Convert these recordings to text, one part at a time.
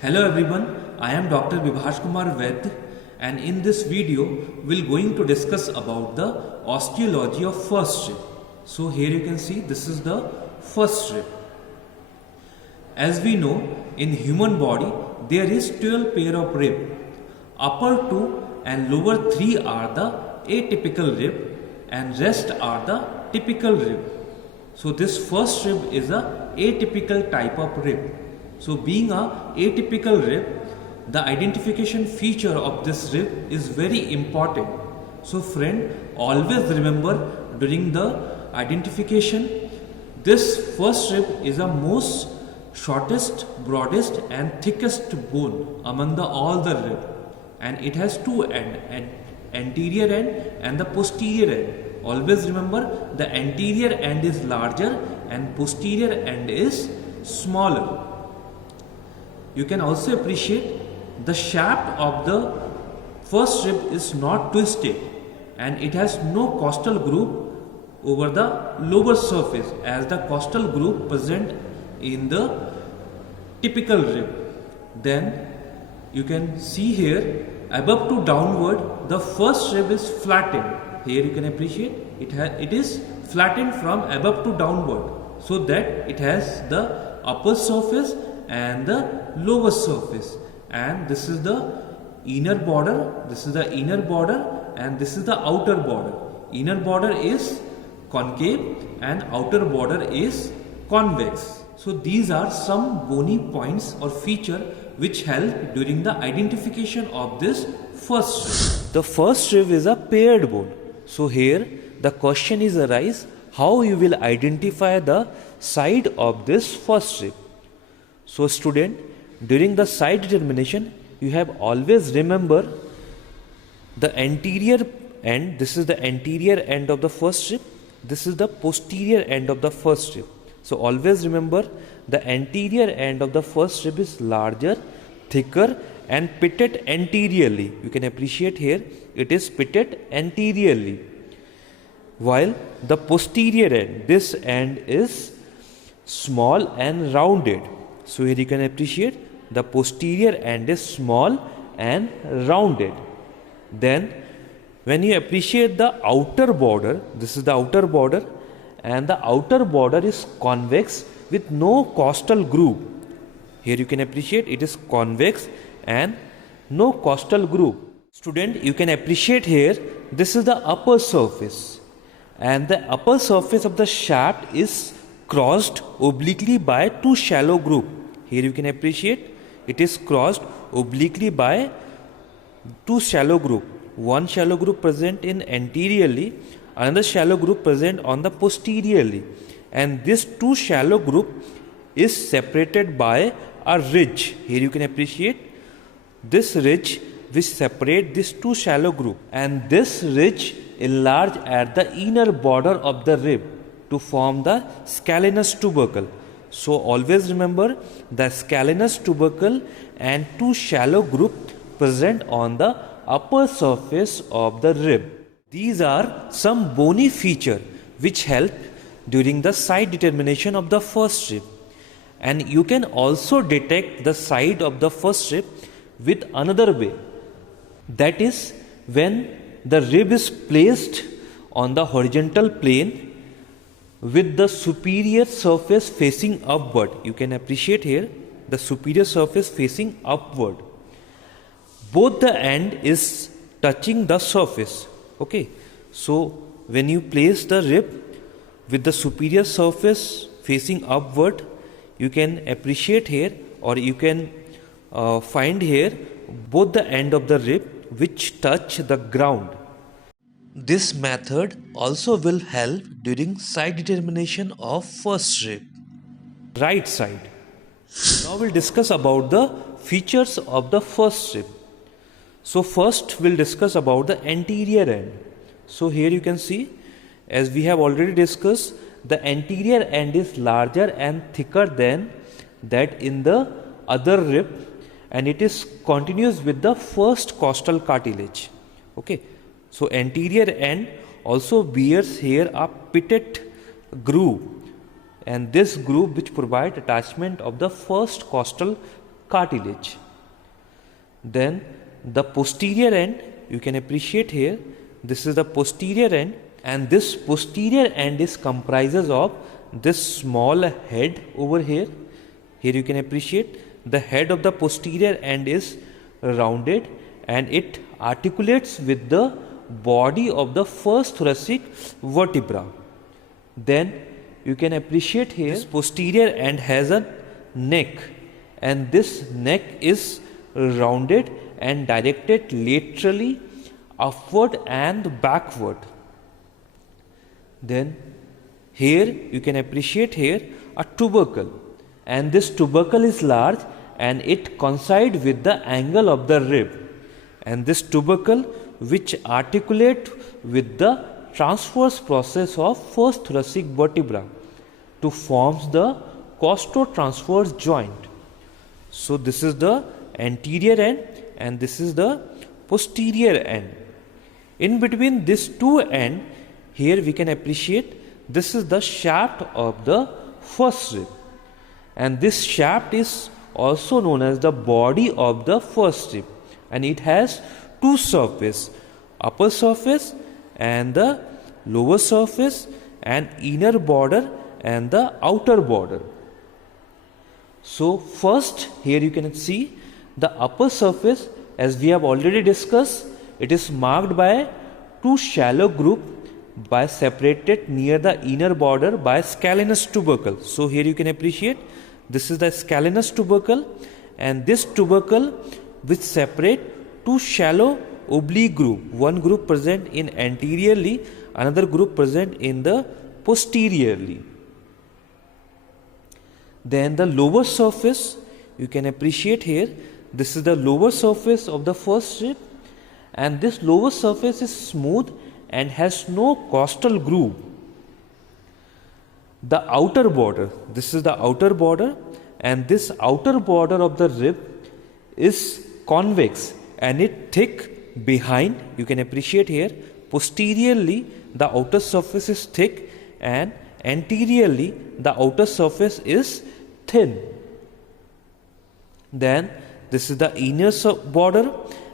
Hello everyone, I am Dr. Vibhash Vaidya, and in this video we are going to discuss about the osteology of first rib. So here you can see this is the first rib. As we know, in human body there is 12 pair of rib. Upper 2 and lower 3 are the atypical rib and rest are the typical rib. So this first rib is a atypical type of rib. So being a atypical rib, the identification feature of this rib is very important. So friend, always remember during the identification, this first rib is the most shortest, broadest and thickest bone among all the rib, and it has two ends, an anterior end and the posterior end. Always remember the anterior end is larger and posterior end is smaller. You can also appreciate the shaft of the first rib is not twisted and it has no costal groove over the lower surface as the costal groove present in the typical rib. Then you can see here above to downward the first rib is flattened. Here you can appreciate it is flattened from above to downward so that it has the upper surface and the lower surface, and this is the inner border, this is the inner border and this is the outer border. Inner border is concave and outer border is convex. So these are some bony points or feature which help during the identification of this first rib. The first rib is a paired bone. So here the question is arise how you will identify the side of this first rib. So student, during the side determination, you have always remember the anterior end, this is the anterior end of the first rib, this is the posterior end of the first rib. So always remember the anterior end of the first rib is larger, thicker and pitted anteriorly. You can appreciate here it is pitted anteriorly. While the posterior end, this end is small and rounded. So here you can appreciate the posterior end is small and rounded. Then when you appreciate the outer border, this is the outer border and the outer border is convex with no costal groove. Here you can appreciate it is convex and no costal groove. Student, you can appreciate here this is the upper surface and the upper surface of the shaft is crossed obliquely by two shallow groove. Here you can appreciate it is crossed obliquely by two shallow groove. One shallow groove present in anteriorly, another shallow groove present on the posteriorly, and this two shallow groove is separated by a ridge. Here you can appreciate this ridge which separate these two shallow groove, and this ridge enlarge at the inner border of the rib to form the scalenus tubercle. So always remember the scalenus tubercle and two shallow groove present on the upper surface of the rib. These are some bony feature which help during the side determination of the first rib. And you can also detect the side of the first rib with another way. That is when the rib is placed on the horizontal plane with the superior surface facing upward. You can appreciate here the superior surface facing upward. Both the end is touching the surface. Okay. So when you place the rib with the superior surface facing upward, you can appreciate here or you can find here both the end of the rib which touch the ground. This method also will help during side determination of first rib. Right side. Now we'll discuss about the features of the first rib. So first we'll discuss about the anterior end. So here you can see, as we have already discussed, the anterior end is larger and thicker than that in the other rib, and it is continuous with the first costal cartilage. Okay. So anterior end also bears here a pitted groove, and this groove which provide attachment of the first costal cartilage. Then the posterior end, you can appreciate here, this is the posterior end, and this posterior end is comprises of this small head over here. Here you can appreciate the head of the posterior end is rounded and it articulates with the body of the first thoracic vertebra. Then you can appreciate here this posterior end has a neck, and this neck is rounded and directed laterally upward and backward. Then here you can appreciate here a tubercle, and this tubercle is large and it coincides with the angle of the rib, and this tubercle which articulate with the transverse process of first thoracic vertebra to forms the costotransverse joint. So this is the anterior end and this is the posterior end. In between these two ends, here we can appreciate this is the shaft of the first rib, and this shaft is also known as the body of the first rib, and it has two surfaces, upper surface and the lower surface, and inner border and the outer border. So first here you can see the upper surface, as we have already discussed, it is marked by two shallow group by separated near the inner border by scalenus tubercle. So here you can appreciate this is the scalenus tubercle, and this tubercle which separate two shallow oblique group, one group present in anteriorly, another group present in the posteriorly. Then the lower surface, you can appreciate here, this is the lower surface of the first rib, and this lower surface is smooth and has no costal groove. The outer border, this is the outer border, and this outer border of the rib is convex and it thick behind. You can appreciate here posteriorly the outer surface is thick and anteriorly the outer surface is thin. Then this is the inner border,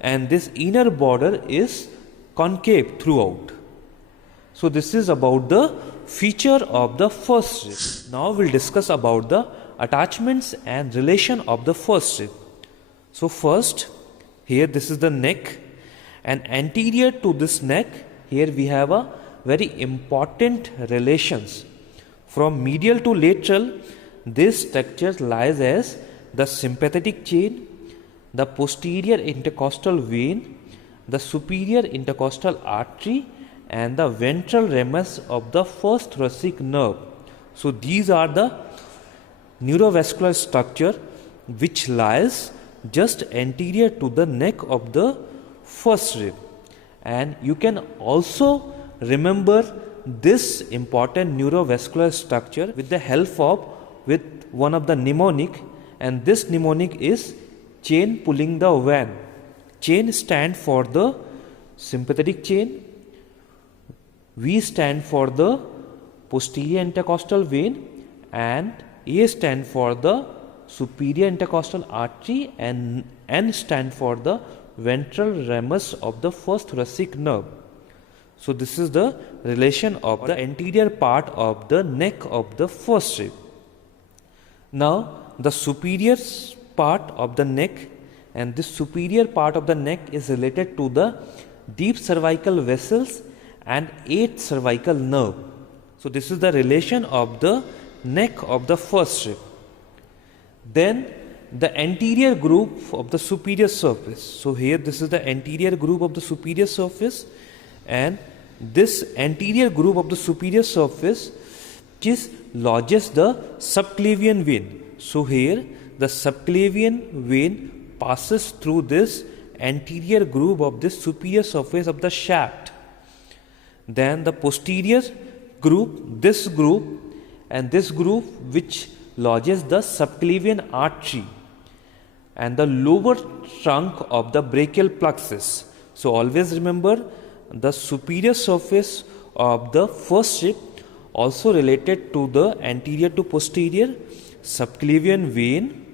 and this inner border is concave throughout. So this is about the feature of the first rib. Now we'll discuss about the attachments and relation of the first rib. So first, here this is the neck, and anterior to this neck, here we have a very important relations. From medial to lateral, this structure lies as the sympathetic chain, the posterior intercostal vein, the superior intercostal artery, and the ventral ramus of the first thoracic nerve. So these are the neurovascular structure which lies just anterior to the neck of the first rib. And you can also remember this important neurovascular structure with the help of one of the mnemonic, and this mnemonic is chain pulling the van. Chain stand for the sympathetic chain, V stand for the posterior intercostal vein, and A stand for the superior intercostal artery, and N stand for the ventral ramus of the first thoracic nerve. So this is the relation of the anterior part of the neck of the first rib. Now the superior part of the neck, and this superior part of the neck is related to the deep cervical vessels and 8th cervical nerve. So this is the relation of the neck of the first rib. Then the anterior groove of the superior surface. So here this is the anterior groove of the superior surface, and this anterior groove of the superior surface which lodges the subclavian vein. So here the subclavian vein passes through this anterior groove of this superior surface of the shaft. Then the posterior groove, this groove, and this groove which lodges the subclavian artery and the lower trunk of the brachial plexus. So always remember the superior surface of the first rib also related to the anterior to posterior subclavian vein,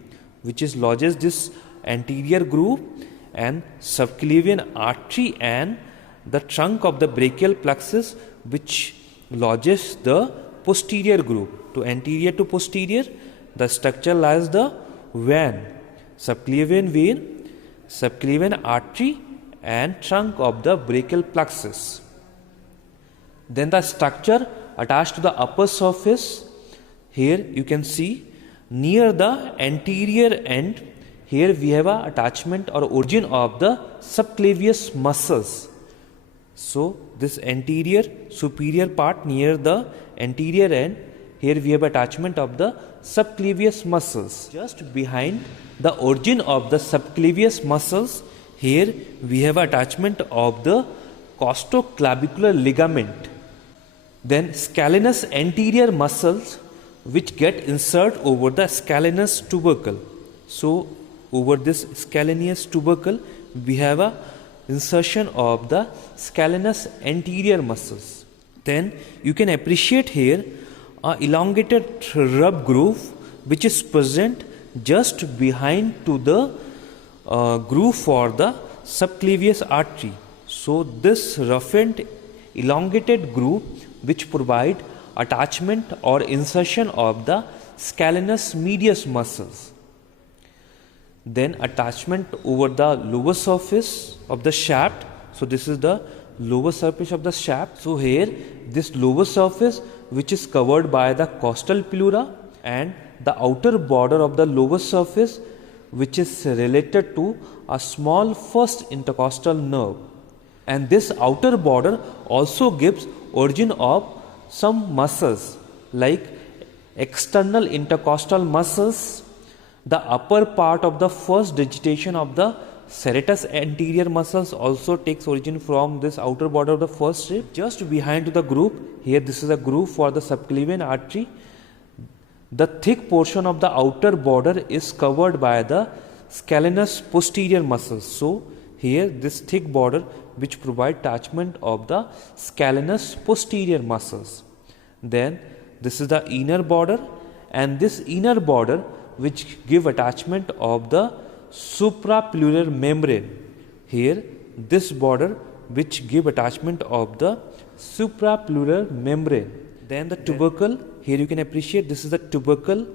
which is lodges this anterior groove and subclavian artery and the trunk of the brachial plexus, which lodges the posterior groove. To anterior to posterior, the structure lies the vein, subclavian artery and trunk of the brachial plexus. Then the structure attached to the upper surface, here you can see near the anterior end, here we have a attachment or origin of the subclavius muscles. So this anterior superior part near the anterior end, here we have attachment of the subclavius muscles. Just behind the origin of the subclavius muscles, here we have attachment of the costoclavicular ligament. Then scalenus anterior muscles, which get insert over the scalenus tubercle. So over this scalenus tubercle, we have a insertion of the scalenus anterior muscles. Then you can appreciate here a elongated rub groove, which is present just behind to the groove for the subclavius artery. So this roughened elongated groove which provide attachment or insertion of the scalenus medius muscles. Then attachment over the lower surface of the shaft. So this is the lower surface of the shaft. So here this lower surface which is covered by the costal pleura and the outer border of the lower surface which is related to a small first intercostal nerve. And this outer border also gives origin of some muscles like external intercostal muscles. The upper part of the first digitation of the serratus anterior muscles also takes origin from this outer border of the first rib. Just behind the groove, here this is a groove for the subclavian artery. The thick portion of the outer border is covered by the scalenus posterior muscles. So here this thick border which provide attachment of the scalenus posterior muscles. Then this is the inner border, and this inner border which give attachment of the suprapleural membrane. Here this border which give attachment of the suprapleural membrane. Then the tubercle, here you can appreciate this is the tubercle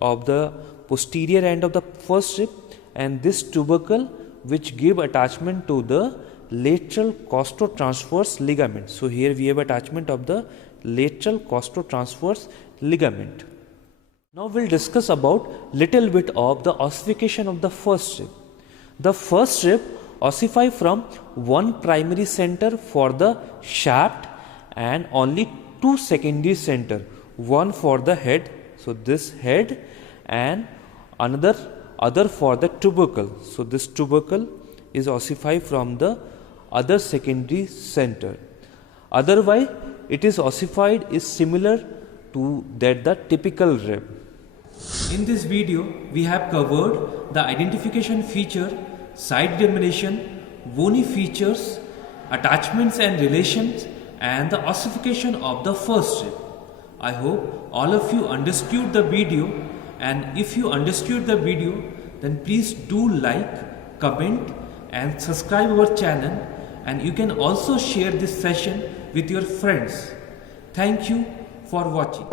of the posterior end of the first rib, and this tubercle which give attachment to the lateral costotransverse ligament. So here we have attachment of the lateral costotransverse ligament. Now we'll discuss about little bit of the ossification of the first rib. The first rib ossify from one primary center for the shaft and only two secondary center, one for the head, so this head, and other for the tubercle. So this tubercle is ossified from the other secondary center. Otherwise it is ossified is similar to that the typical rib. In this video we have covered the identification feature, side determination, bony features, attachments and relations, and the ossification of the first rib. I hope all of you understood the video, and if you understood the video, then please do like, comment and subscribe our channel, and you can also share this session with your friends. Thank you for watching.